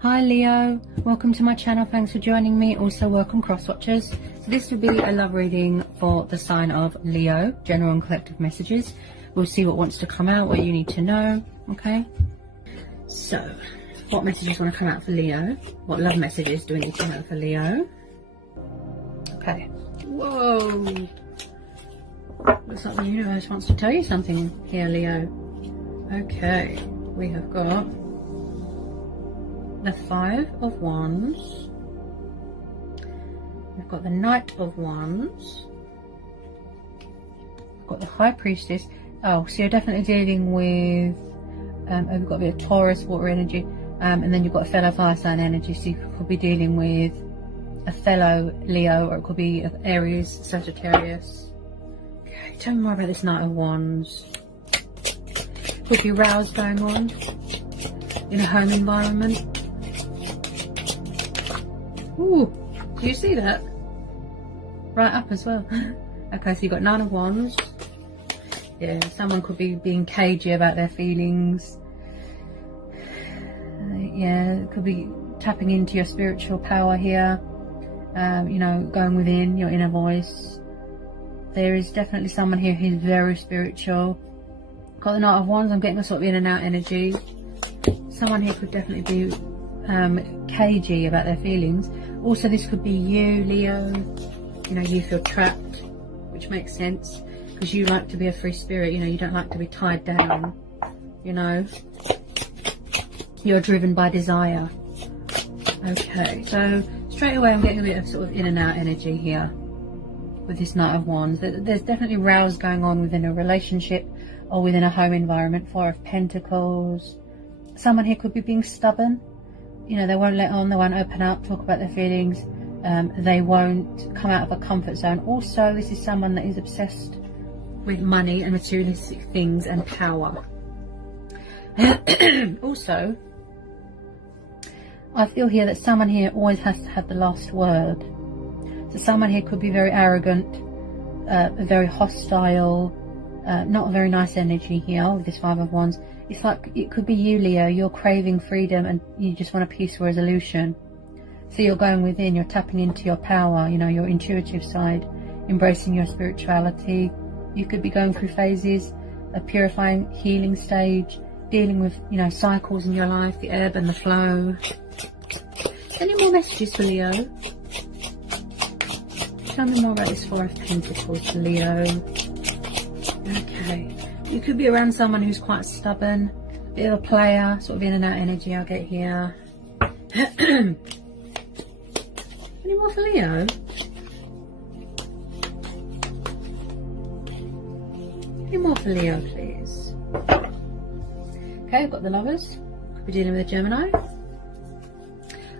Hi Leo, welcome to my channel. Thanks for joining me. Also welcome cross watchers. So this will be a love reading for the sign of Leo, general and collective messages. We'll see what wants to come out, what you need to know. Okay, so what messages want to come out for Leo? What love messages do we need to know for Leo? Okay, whoa, looks like the universe wants to tell you something here, Leo. Okay, we have got the Five of Wands, we've got the Knight of Wands, we've got the High Priestess. Oh, so you're definitely dealing with we've got a bit of Taurus, water energy, and then you've got a fellow fire sign energy, so you could be dealing with a fellow Leo, or it could be Aries, Sagittarius. Okay, tell me more about this Knight of Wands. Could be rows going on in a home environment. Ooh, do you see that? Right up as well. Okay, so you've got Nine of Wands. Yeah, someone could be being cagey about their feelings. Yeah, it could be tapping into your spiritual power here. You know, going within your inner voice. There is definitely someone here who's very spiritual. Got the Knight of Wands, I'm getting a sort of in and out energy. Someone here could definitely be cagey about their feelings. Also, this could be you, Leo. You know, you feel trapped, which makes sense because you like to be a free spirit. You know, you don't like to be tied down. You know, you're driven by desire. Okay, so straight away I'm getting a bit of sort of in and out energy here with this Knight of Wands. There's definitely rows going on within a relationship or within a home environment. Four of Pentacles. Someone here could be being stubborn. You know, they won't let on, they won't open up, talk about their feelings. They won't come out of a comfort zone. Also, this is someone that is obsessed with money and materialistic things and power. Also, I feel here that someone here always has to have the last word. So someone here could be very arrogant, very hostile, not a very nice energy here with this Five of Wands. It's like it could be you, Leo. You're craving freedom and you just want a peaceful resolution. So you're going within, you're tapping into your power, you know, your intuitive side, embracing your spirituality. You could be going through phases, a purifying, healing stage, dealing with, you know, cycles in your life, the ebb and the flow. Any more messages for Leo? Tell me more about this Four of Pentacles for Leo. Okay. You could be around someone who's quite stubborn, bit of a player, sort of in and out energy I'll get here. Any more for Leo? Any more for Leo, please? Okay, I've got the Lovers. Could be dealing with a Gemini.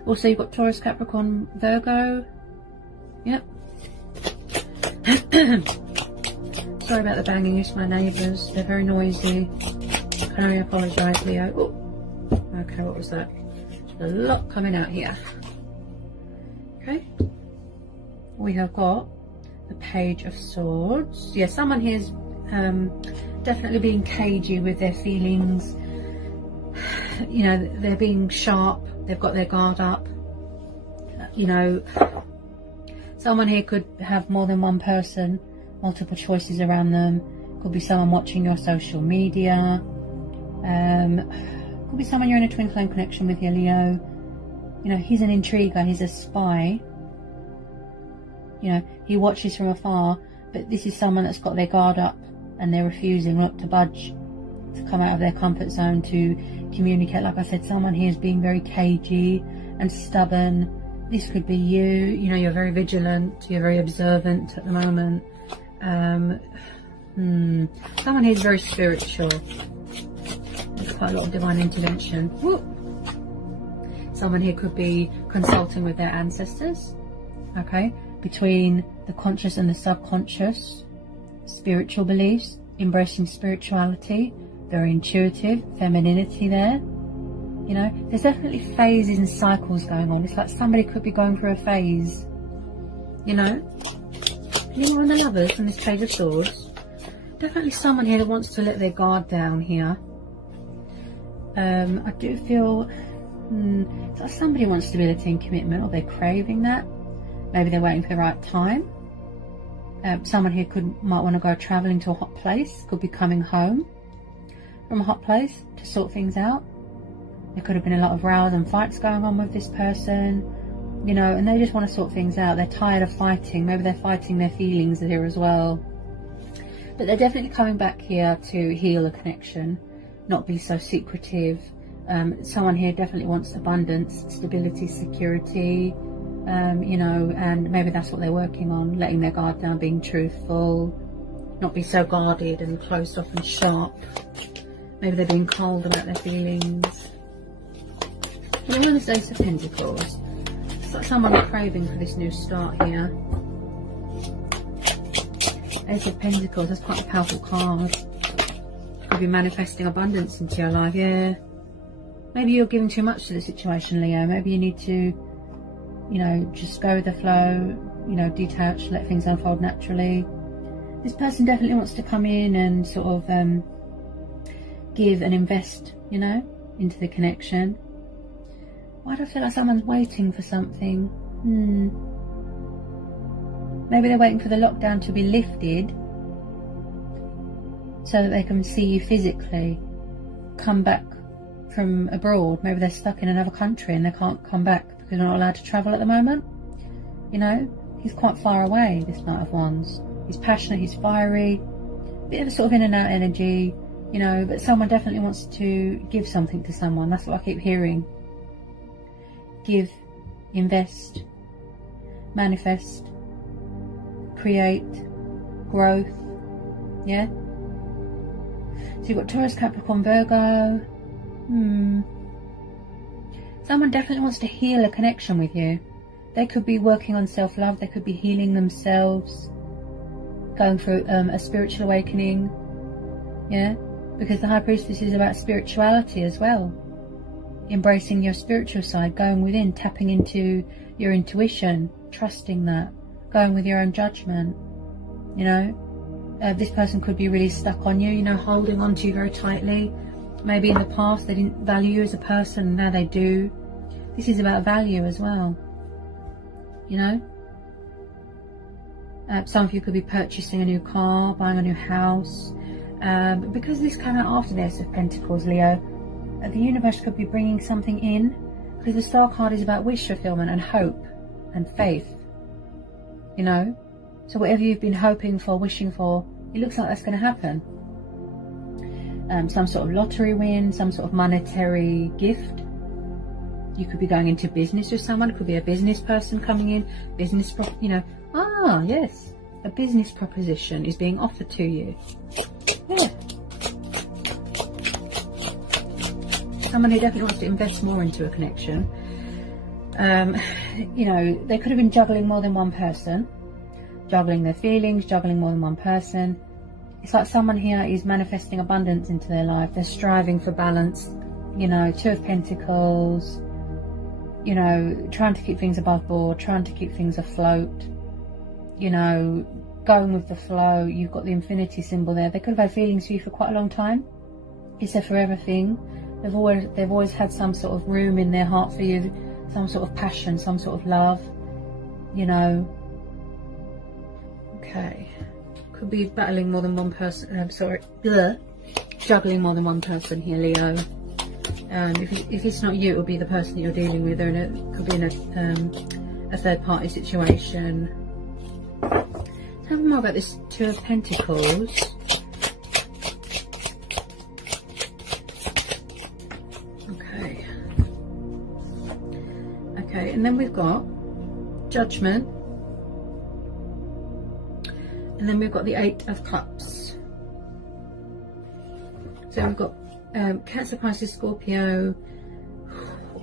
Also, you've got Taurus, Capricorn, Virgo. Yep. Sorry about the banging, it's my neighbours. They're very noisy. I can only apologise, Leo. Ooh. Okay, what was that? A lot coming out here. Okay. We have got the Page of Swords. Yeah, someone here's definitely being cagey with their feelings. You know, they're being sharp. They've got their guard up. You know, someone here could have more than one person, multiple choices around them. Could be someone watching your social media. Could be someone you're in a twin flame connection with, your Leo. You know, he's an intriguer, he's a spy. You know, he watches from afar, but this is someone that's got their guard up and they're refusing not to budge, to come out of their comfort zone, to communicate. Like I said, someone here is being very cagey and stubborn. This could be you. You know, you're very vigilant, you're very observant at the moment. Someone here is very spiritual. There's quite a lot of divine intervention. Whoop. Someone here could be consulting with their ancestors. Okay, between the conscious and the subconscious, spiritual beliefs, embracing spirituality, very intuitive, femininity there. You know, there's definitely phases and cycles going on. It's like somebody could be going through a phase, you know. Any more on the Lovers from this Page of Swords? Definitely someone here that wants to let their guard down here. I do feel So somebody wants stability and commitment, or they're craving that. Maybe they're waiting for the right time. Someone here might want to go travelling to a hot place, could be coming home from a hot place to sort things out. There could have been a lot of rows and fights going on with this person, you know, and they just want to sort things out. They're tired of fighting. Maybe they're fighting their feelings here as well. But they're definitely coming back here to heal a connection, not be so secretive. Someone here definitely wants abundance, stability, security, you know, and maybe that's what they're working on, letting their guard down, being truthful, not be so guarded and closed off and sharp. Maybe they're being cold about their feelings. What are the Ace of Pentacles? It's like someone craving for this new start here. Ace of Pentacles, that's quite a powerful card. Could be manifesting abundance into your life, yeah. Maybe you're giving too much to the situation, Leo. Maybe you need to, you know, just go with the flow, you know, detach, let things unfold naturally. This person definitely wants to come in and sort of give and invest, you know, into the connection. Why do I feel like someone's waiting for something? Maybe they're waiting for the lockdown to be lifted so that they can see you physically, come back from abroad. Maybe they're stuck in another country and they can't come back because they're not allowed to travel at the moment. You know, he's quite far away, this Knight of Wands. He's passionate, he's fiery, bit of a sort of in and out energy, you know, but someone definitely wants to give something to someone. That's what I keep hearing. Give, invest, manifest, create, growth, yeah? So you've got Taurus, Capricorn, Virgo. Someone definitely wants to heal a connection with you. They could be working on self-love, they could be healing themselves, going through a spiritual awakening, yeah? Because the High Priestess is about spirituality as well. Embracing your spiritual side, going within, tapping into your intuition, trusting that, going with your own judgment, you know? This person could be really stuck on you, you know, holding on to you very tightly. Maybe in the past they didn't value you as a person, now they do. This is about value as well, you know? Some of you could be purchasing a new car, buying a new house. But because this came out after the Ace of Pentacles, Leo, the universe could be bringing something in, because the Star card is about wish fulfillment and hope and faith, you know? So whatever you've been hoping for, wishing for, it looks like that's going to happen. Some sort of lottery win, some sort of monetary gift. You could be going into business with someone. It could be a business person coming in, business, you know. Ah, yes, a business proposition is being offered to you. Yeah. Someone who definitely wants to invest more into a connection. You know, they could have been juggling more than one person, juggling their feelings, juggling more than one person. It's like someone here is manifesting abundance into their life. They're striving for balance, you know, Two of Pentacles, you know, trying to keep things above board, trying to keep things afloat, you know, going with the flow. You've got the infinity symbol there. They could have had feelings for you for quite a long time. It's a forever thing. They've always had some sort of room in their heart for you, some sort of passion, some sort of love, you know. Okay. Could be battling more than one person. I'm sorry. Juggling more than one person here, Leo. If it's not you, it will be the person that you're dealing with, or it could be in a third party situation. Tell me more about this Two of Pentacles. Okay, and then we've got Judgment. And then we've got the Eight of Cups. So we've got Cancer, Pisces, Scorpio.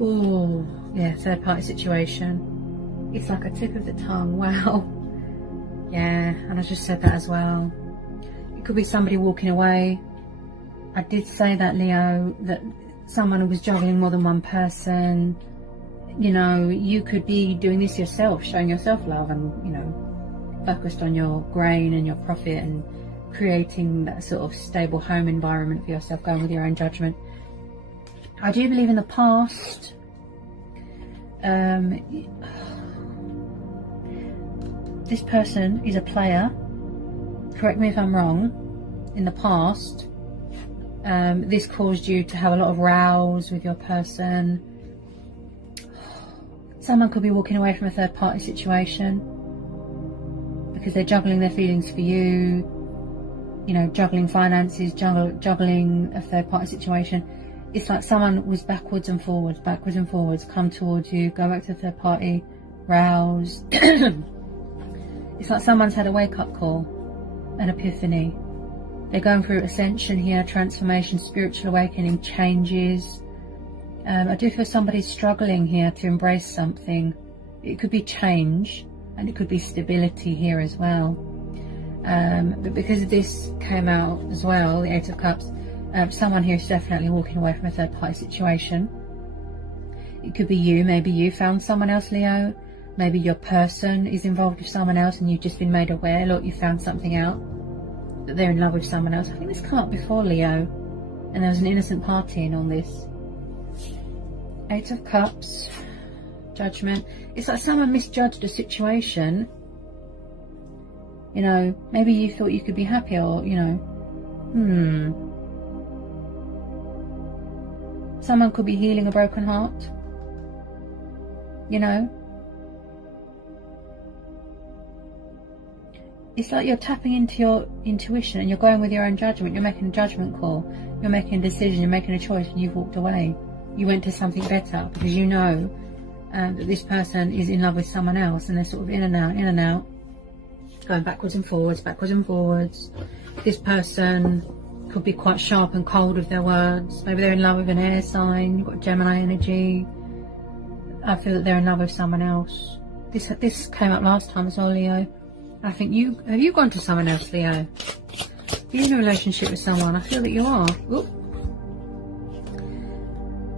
Oh, yeah, third party situation. It's like a tip of the tongue. Wow. Yeah, and I just said that as well. It could be somebody walking away. I did say that, Leo, that someone who was juggling more than one person. You know, you could be doing this yourself, showing yourself love and, you know, focused on your grain and your profit and creating that sort of stable home environment for yourself, going with your own judgment. I do believe in the past This person is a player. Correct me if I'm wrong. In the past, this caused you to have a lot of rows with your person. Someone could be walking away from a third party situation because they're juggling their feelings for you, you know, juggling finances, juggling a third party situation. It's like someone was backwards and forwards, come towards you, go back to the third party, rouse. It's like someone's had a wake up call, an epiphany. They're going through ascension here, transformation, spiritual awakening, changes. I do feel somebody's struggling here to embrace something. It could be change, and it could be stability here as well. But because this came out as well, the Eight of Cups, someone here is definitely walking away from a third party situation. It could be you. Maybe you found someone else, Leo. Maybe your person is involved with someone else and you've just been made aware. Look, you found something out, that they're in love with someone else. I think this came up before, Leo, and there was an innocent party in all this. Eight of Cups, Judgment. It's like someone misjudged a situation. You know, maybe you thought you could be happy, or, you know, someone could be healing a broken heart. You know, it's like you're tapping into your intuition and you're going with your own judgment. You're making a judgment call. You're making a decision. You're making a choice, and you've walked away. You went to something better because you know that this person is in love with someone else, and they're sort of in and out, going backwards and forwards, This person could be quite sharp and cold with their words. Maybe they're in love with an air sign. You've got Gemini energy. I feel that they're in love with someone else. This came up last time as well, Leo. I think have you gone to someone else, Leo? Are you in a relationship with someone? I feel that you are.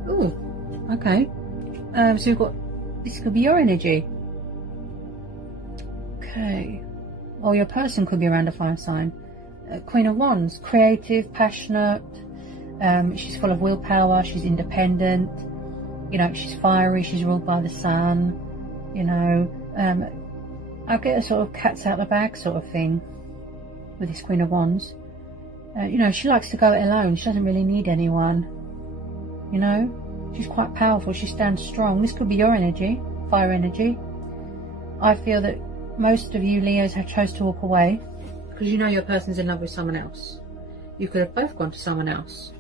Ooh, okay. So you've got, this could be your energy. Okay. Or your person could be around a fire sign. Queen of Wands, creative, passionate. She's full of willpower. She's independent. You know, she's fiery. She's ruled by the sun. You know, I get a sort of cat's out the bag sort of thing with this Queen of Wands. You know, she likes to go it alone. She doesn't really need anyone. You know, she's quite powerful. She stands strong. This could be your energy, fire energy. I feel that most of you Leos have chose to walk away because you know your person's in love with someone else. You could have both gone to someone else.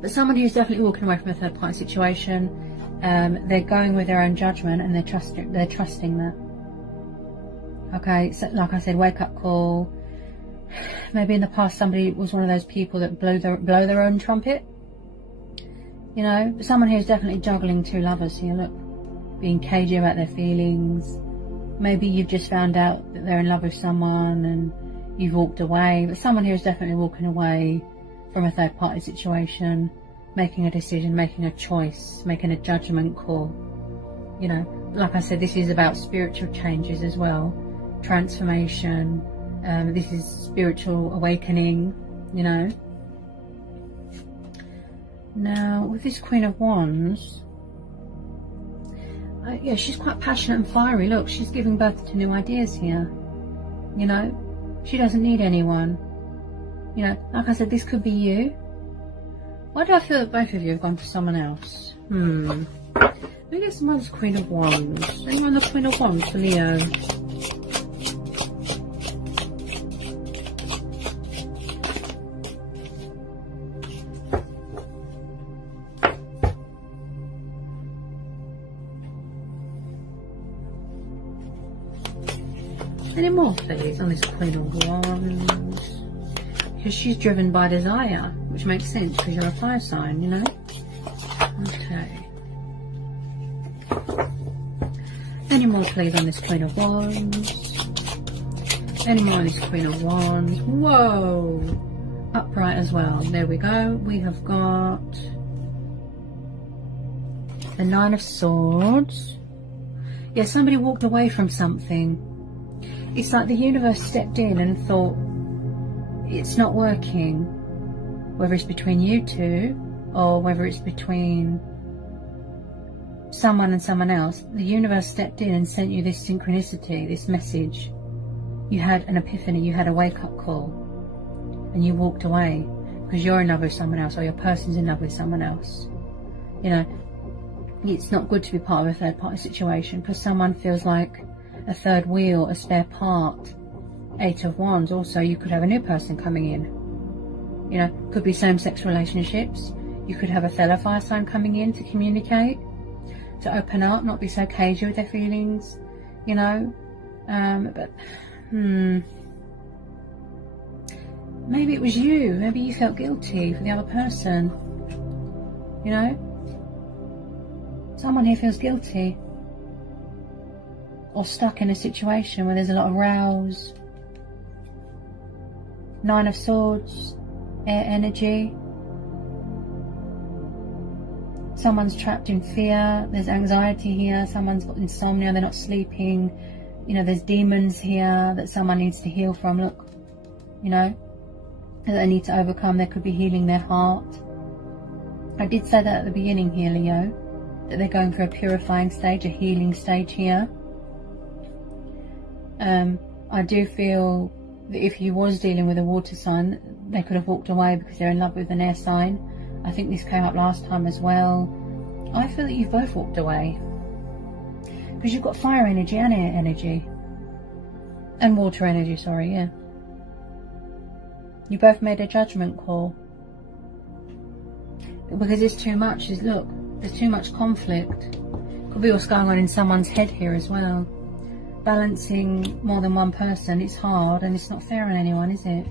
But someone who's definitely walking away from a third party situation, they're going with their own judgment and they're trusting that. Okay, so like I said, wake up call. Maybe in the past somebody was one of those people that blow their own trumpet. You know, but someone who's definitely juggling two lovers here, look, being cagey about their feelings. Maybe you've just found out that they're in love with someone and you've walked away, but someone who's definitely walking away from a third party situation, making a decision, making a choice, making a judgment call. You know, like I said, this is about spiritual changes as well, transformation. This is spiritual awakening, you know. Now, with this Queen of Wands, yeah, she's quite passionate and fiery. Look, she's giving birth to new ideas here. You know, she doesn't need anyone. You know, like I said, this could be you. Why do I feel that both of you have gone for someone else? Let me get some other Queen of Wands. Anyone the Queen of Wands for Leo? Any more please on this Queen of Wands? Because she's driven by desire, which makes sense because you're a fire sign, you know. Okay. Any more please on this Queen of Wands? Any more on this Queen of Wands? Whoa! Upright as well. There we go. We have got the Nine of Swords. Yeah, somebody walked away from something. It's like the universe stepped in and thought, it's not working. Whether it's between you two, or whether it's between someone and someone else, the universe stepped in and sent you this synchronicity, this message. You had an epiphany, you had a wake-up call, and you walked away because you're in love with someone else, or your person's in love with someone else. You know, it's not good to be part of a third-party situation because someone feels like a third wheel, a spare part. 8 of Wands. Also, you could have a new person coming in. You know, could be same-sex relationships. You could have a fellow fire sign coming in to communicate, to open up, not be so cagey with their feelings, you know. Maybe it was you. Maybe you felt guilty for the other person. You know, someone here feels guilty or stuck in a situation where there's a lot of rows. 9 of Swords, air energy. Someone's trapped in fear, there's anxiety here, someone's got insomnia, they're not sleeping. You know, there's demons here that someone needs to heal from, look, you know, that they need to overcome. There could be healing their heart. I did say that at the beginning here, Leo, that they're going through a purifying stage, a healing stage here. I do feel that if you was dealing with a water sign, they could have walked away because they're in love with an air sign. I think this came up last time as well. I feel that you've both walked away because you've got fire energy and air energy and water energy, sorry, yeah. You both made a judgment call because it's too much. Look, there's too much conflict. Could be what's going on in someone's head here as well. Balancing more than one person, it's hard and it's not fair on anyone, is it?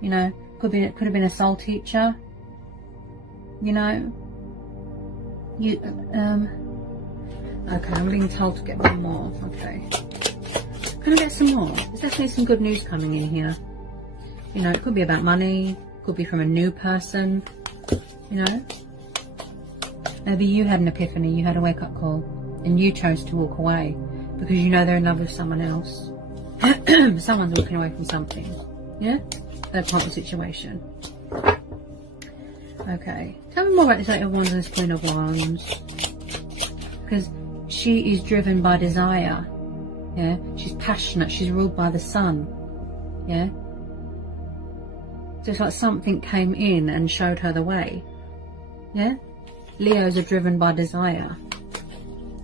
You know, could have been a soul teacher. You know, okay, I'm being told to get one more. Okay, can I get some more? There's definitely some good news coming in here. You know, it could be about money, could be from a new person. You know, maybe you had an epiphany, you had a wake-up call, and you chose to walk away because you know they're in love with someone else. Someone's walking away from something. Yeah, that type of situation. Okay, tell me more about this 8 of Wands and this Queen of Wands. Because she is driven by desire. Yeah, she's passionate. She's ruled by the sun. Yeah. So it's like something came in and showed her the way. Yeah. Leos are driven by desire,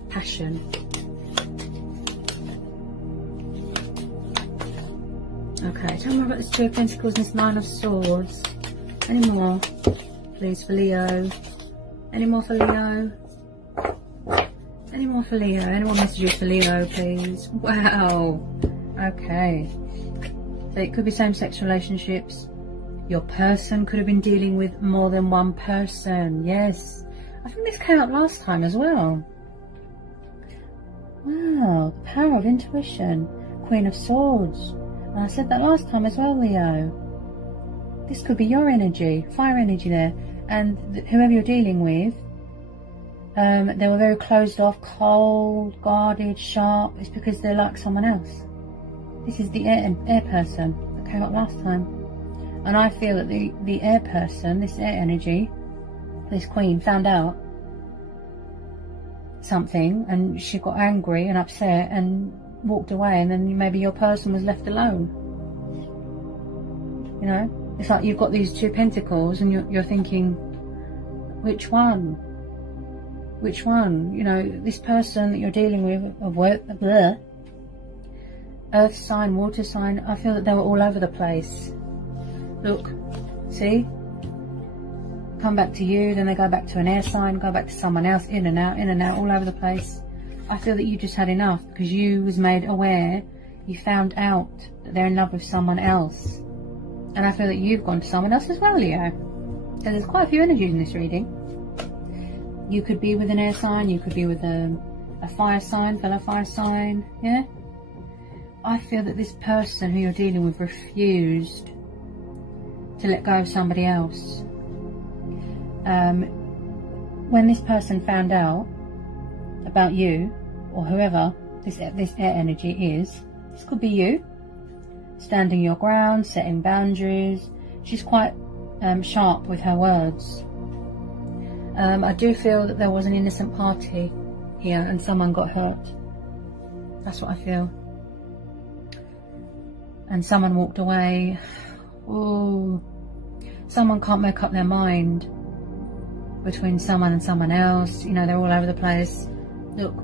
passion. Okay, tell me more about this 2 of Pentacles and this 9 of Swords. Any more? Please, for Leo. Any more for Leo? Any more for Leo? Any more messages for Leo, please? Wow. Okay. So it could be same-sex relationships. Your person could have been dealing with more than one person. Yes. I think this came up last time as well. Wow. The power of intuition. Queen of Swords. And I said that last time as well, Leo. This could be your energy, fire energy there. And whoever you're dealing with, they were very closed off, cold, guarded, sharp. It's because they're like someone else. This is the air person that came up last time. And I feel that the air person, this air energy, this queen, found out something and she got angry and upset and walked away, and then maybe your person was left alone. You know? It's like you've got these 2 pentacles and you're thinking, which one? Which one? You know, this person that you're dealing with, earth sign, water sign, I feel that they were all over the place. Look, see? Come back to you, then they go back to an air sign, go back to someone else, in and out, all over the place. I feel that you just had enough because you was made aware, you found out that they're in love with someone else. And I feel that you've gone to someone else as well, Leo. So there's quite a few energies in this reading. You could be with an air sign, you could be with a fire sign, fellow fire sign, yeah? I feel that this person who you're dealing with refused to let go of somebody else. When this person found out about you, or whoever this air energy is, this could be you, standing your ground, setting boundaries. She's quite sharp with her words. I do feel that there was an innocent party here and someone got hurt. That's what I feel. And someone walked away. Oh, someone can't make up their mind between someone and someone else. You know, they're all over the place. Look,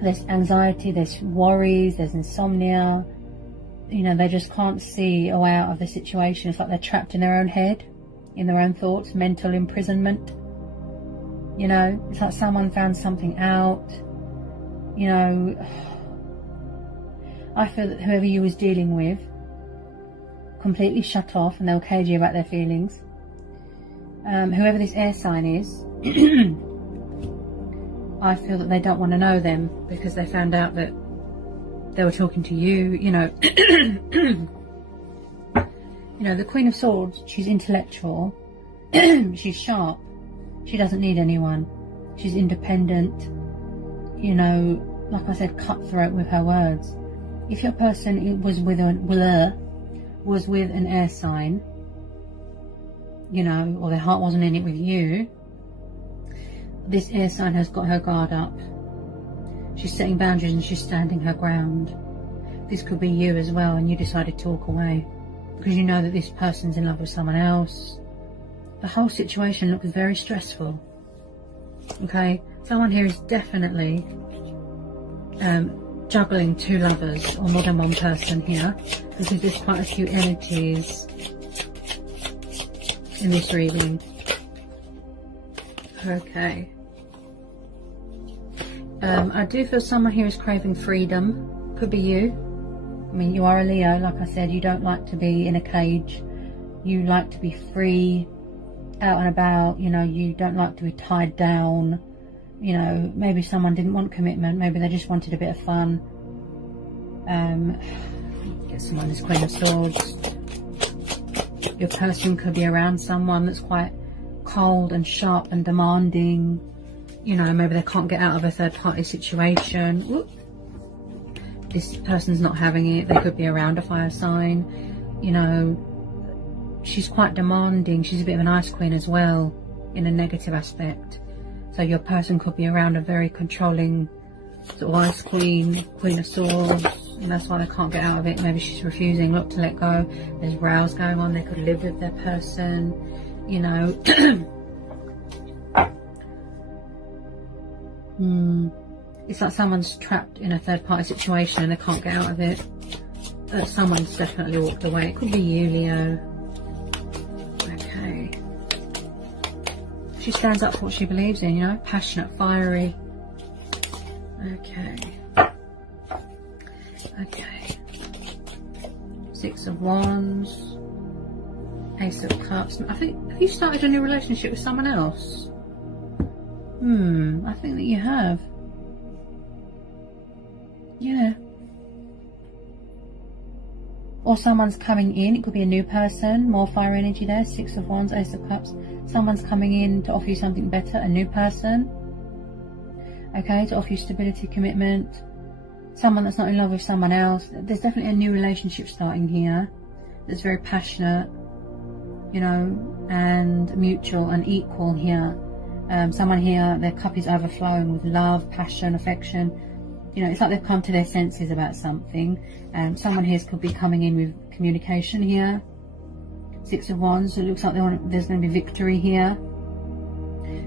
there's anxiety, there's worries, there's insomnia. You know, they just can't see a way out of the situation. It's like they're trapped in their own head, in their own thoughts, mental imprisonment. You know, it's like someone found something out. You know, I feel that whoever you was dealing with completely shut off and they were cagey about their feelings. Whoever this air sign is, I feel that they don't want to know them because they found out that they were talking to you. You know, you know, the Queen of Swords, she's intellectual, she's sharp, she doesn't need anyone, she's independent, you know, like I said, cutthroat with her words. If your person was with an air sign, you know, or their heart wasn't in it with you, this air sign has got her guard up. She's setting boundaries and she's standing her ground. This could be you as well, and you decided to walk away because you know that this person's in love with someone else. The whole situation looks very stressful. Okay, someone here is definitely juggling two lovers or more than one person here, because there's quite a few energies in this reading. Okay. I do feel someone here is craving freedom. Could be you. I mean, you are a Leo, like I said. You don't like to be in a cage. You like to be free, out and about. You know, you don't like to be tied down. You know, maybe someone didn't want commitment. Maybe they just wanted a bit of fun. Get someone who's Queen of Swords. Your person could be around someone that's quite cold and sharp and demanding. You know, maybe they can't get out of a third party situation. Whoop. This person's not having it. They could be around a fire sign. You know, she's quite demanding. She's a bit of an ice queen as well, in a negative aspect. So your person could be around a very controlling sort of ice queen, Queen of Swords, and that's why they can't get out of it. Maybe she's refusing, look, to let go. There's rows going on. They could live with their person, you know. It's like someone's trapped in a third party situation and they can't get out of it. Someone's definitely walked away. It could be you, Leo. Okay. She stands up for what she believes in, you know, passionate, fiery. Okay. Okay. Six of Wands. Ace of Cups. I think, have you started a new relationship with someone else? I think that you have. Yeah. Or someone's coming in. It could be a new person. More fire energy there. Six of Wands, Ace of Cups. Someone's coming in to offer you something better. A new person. Okay, to offer you stability, commitment. Someone that's not in love with someone else. There's definitely a new relationship starting here. That's very passionate, you know, and mutual and equal here. Someone here, their cup is overflowing with love, passion, affection. You know, it's like they've come to their senses about something. And someone here could be coming in with communication here. Six of Wands, so it looks like there's going to be victory here.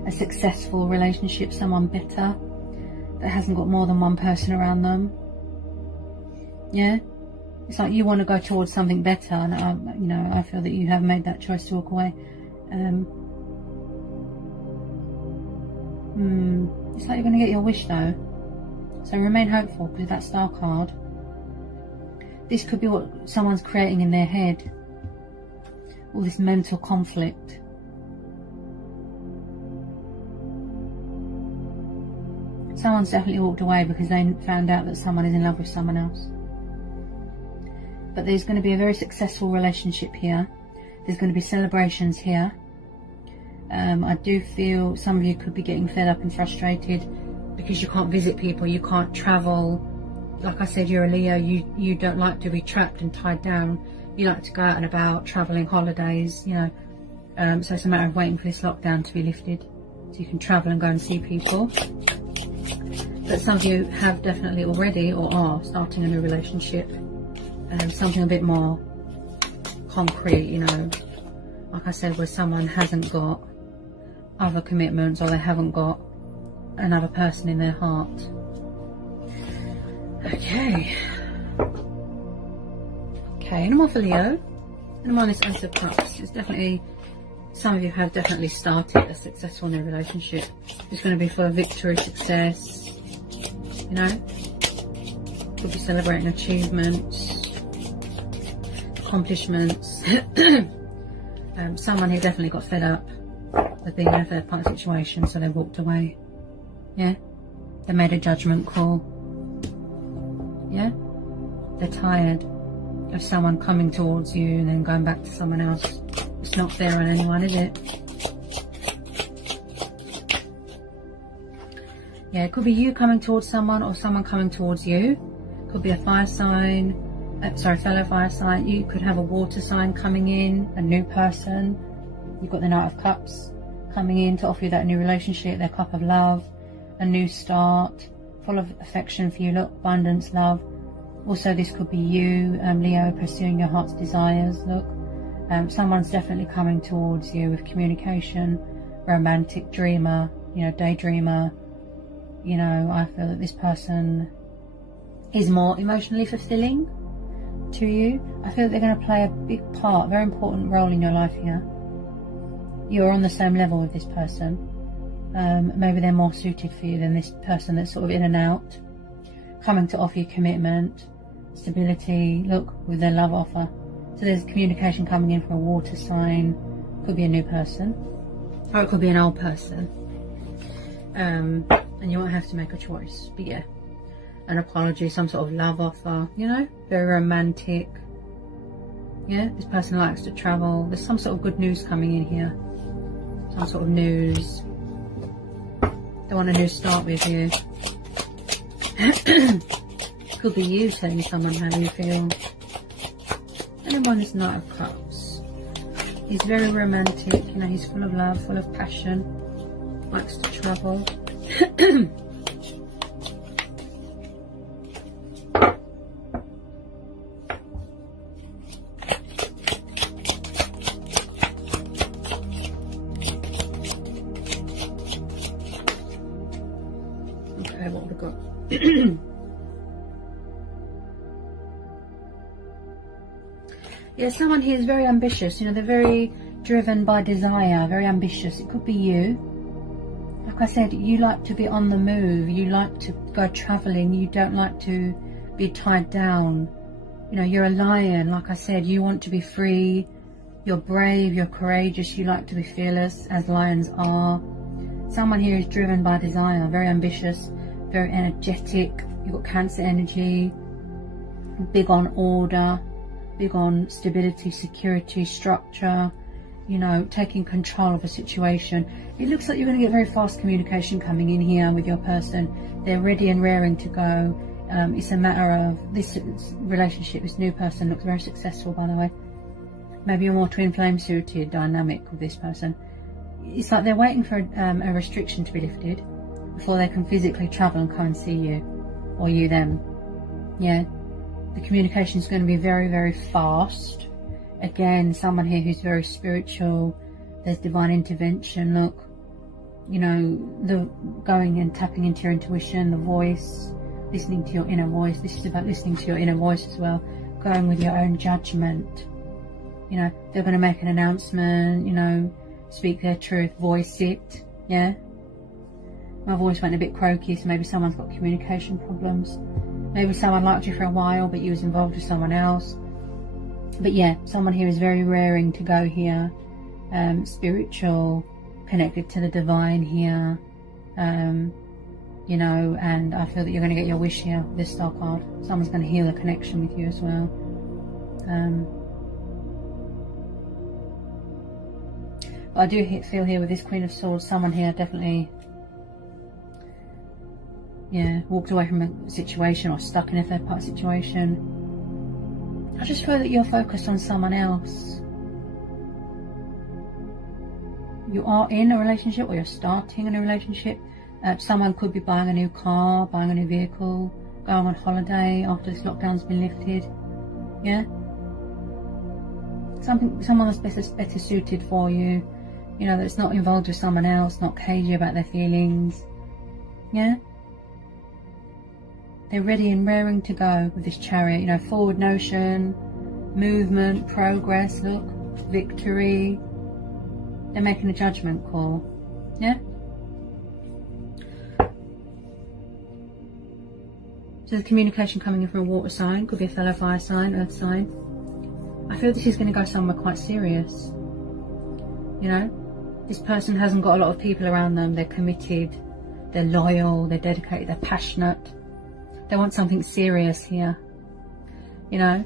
A successful relationship, someone better that hasn't got more than one person around them. Yeah, it's like you want to go towards something better, and you know, I feel that you have made that choice to walk away. It's like you're going to get your wish though, so remain hopeful, because that Star card, this could be what someone's creating in their head, all this mental conflict. Someone's definitely walked away because they found out that someone is in love with someone else. But there's going to be a very successful relationship here. There's going to be celebrations here. I do feel some of you could be getting fed up and frustrated because you can't visit people, you can't travel. Like I said, you're a Leo, you don't like to be trapped and tied down. You like to go out and about, travelling, holidays, you know. So it's a matter of waiting for this lockdown to be lifted so you can travel and go and see people. But some of you have definitely already or are starting a new relationship. Something a bit more concrete, you know, like I said, where someone hasn't got other commitments or they haven't got another person in their heart. Okay, and more for Leo, and more on this Ace of Cups. It's definitely, some of you have definitely started a successful new relationship. It's going to be for victory, success, you know, could be celebrating achievements, accomplishments. Someone who definitely got fed up with being in a third party situation, so they walked away. Yeah, they made a judgment call. Yeah, they're tired of someone coming towards you and then going back to someone else. It's not fair on anyone, is it? Yeah, it could be you coming towards someone or someone coming towards you. Could be a fire sign, fellow fire sign. You could have a water sign coming in, a new person. You've got the Knight of Cups coming in to offer you that new relationship, their cup of love, a new start, full of affection for you, look, abundance, love. Also, this could be you, Leo, pursuing your heart's desires, look. Someone's definitely coming towards you with communication, romantic dreamer, you know, daydreamer. You know, I feel that this person is more emotionally fulfilling to you. I feel that they're going to play a big part, very important role in your life here. You're on the same level with this person. Maybe they're more suited for you than this person that's sort of in and out, coming to offer you commitment, stability, look, with their love offer. So there's communication coming in from a water sign. Could be a new person, or it could be an old person. And you won't have to make a choice. But yeah, an apology, some sort of love offer, you know, very romantic. Yeah, this person likes to travel. There's some sort of good news coming in here. Some sort of news. They want a new start with you. Could be you telling someone how you feel. And then one is Knight of Cups. He's very romantic, you know, he's full of love, full of passion, likes to travel. Okay, what have we got? Yeah, someone here is very ambitious, you know, they're very driven by desire, very ambitious. It could be you. Like I said, you like to be on the move, you like to go travelling, you don't like to be tied down. You know, you're a lion, like I said, you want to be free, you're brave, you're courageous, you like to be fearless, as lions are. Someone here is driven by desire, very ambitious, very energetic. You've got Cancer energy, big on order, big on stability, security, structure, you know, taking control of a situation. It looks like you're going to get very fast communication coming in here with your person. They're ready and raring to go. It's a matter of this relationship, this new person looks very successful, by the way. Maybe you're more twin flame suited dynamic with this person. It's like they're waiting for a restriction to be lifted before they can physically travel and come and see you, or you them. Yeah. The communication is going to be very, very fast. Again, someone here who's very spiritual. There's divine intervention. Look, you know, the going and tapping into your intuition, the voice, listening to your inner voice. This is about listening to your inner voice as well. Going with your own judgment. You know, they're going to make an announcement, you know, speak their truth, voice it. Yeah. My voice went a bit croaky, so maybe someone's got communication problems. Maybe someone liked you for a while, but you was involved with someone else. But yeah, someone here is very raring to go here. Spiritual, connected to the divine here. You know, and I feel that you're going to get your wish here, this star card. Someone's going to heal a connection with you as well. But I do feel here with this Queen of Swords, someone here definitely, yeah, walked away from a situation or stuck in a third party situation. I just feel that you're focused on someone else. You are in a relationship, or you're starting in a relationship. Someone could be buying a new car, buying a new vehicle, going on holiday after this lockdown's been lifted. Yeah? Someone that's better suited for you. You know, that's not involved with someone else, not cagey about their feelings. Yeah? They're ready and raring to go with this Chariot. You know, forward notion, movement, progress, look, victory. They're making a judgment call. Yeah? So the communication coming in from a water sign, could be a fellow fire sign, earth sign. I feel this is going to go somewhere quite serious. You know, this person hasn't got a lot of people around them. They're committed, they're loyal, they're dedicated, they're passionate. They want something serious here. You know.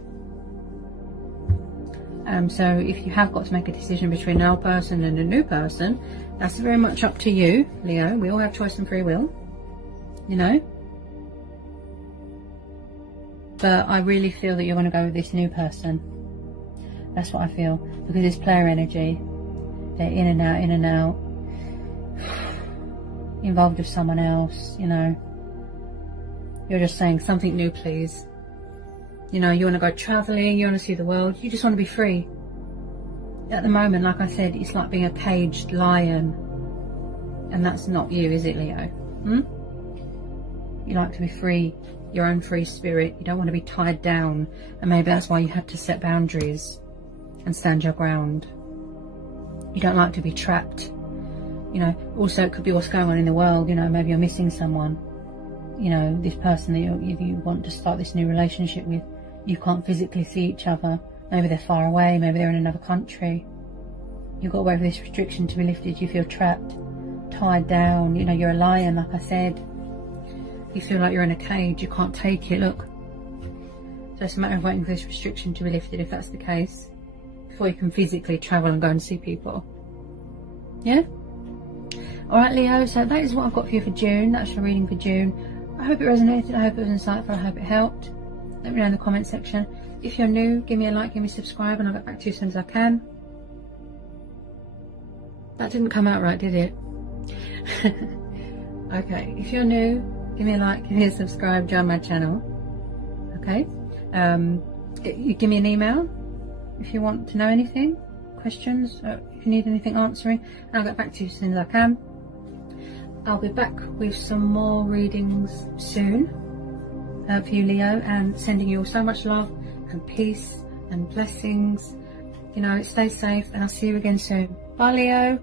So if you have got to make a decision between an old person and a new person, that's very much up to you, Leo. We all have choice and free will. You know. But I really feel that you're going to go with this new person. That's what I feel. Because it's player energy. They're in and out. Involved with someone else, you know. You're just saying, something new, please. You know, you want to go travelling, you want to see the world. You just want to be free. At the moment, like I said, it's like being a caged lion. And that's not you, is it, Leo? You like to be free. Your own free spirit. You don't want to be tied down, and maybe that's why you had to set boundaries and stand your ground. You don't like to be trapped. You know, also it could be what's going on in the world. You know, maybe you're missing someone. You know, this person that you want to start this new relationship with, you can't physically see each other. Maybe they're far away, maybe they're in another country. You've got to wait for this restriction to be lifted. You feel trapped, tied down. You know, you're a lion, like I said. You feel like you're in a cage, you can't take it, look. So it's a matter of waiting for this restriction to be lifted, if that's the case, before you can physically travel and go and see people. Yeah? Alright, Leo, so that is what I've got for you for June. That's your reading for June. I hope it resonated, I hope it was insightful, I hope it helped. Let me know in the comment section. If you're new, give me a like, give me a subscribe, and I'll get back to you as soon as I can. That didn't come out right, did it? Okay, if you're new, give me a like, give me a subscribe, join my channel. Okay. You give me an email if you want to know anything, questions, if you need anything answering, and I'll get back to you as soon as I can. I'll be back with some more readings soon for you, Leo, and sending you all so much love and peace and blessings. You know, stay safe, and I'll see you again soon. Bye, Leo.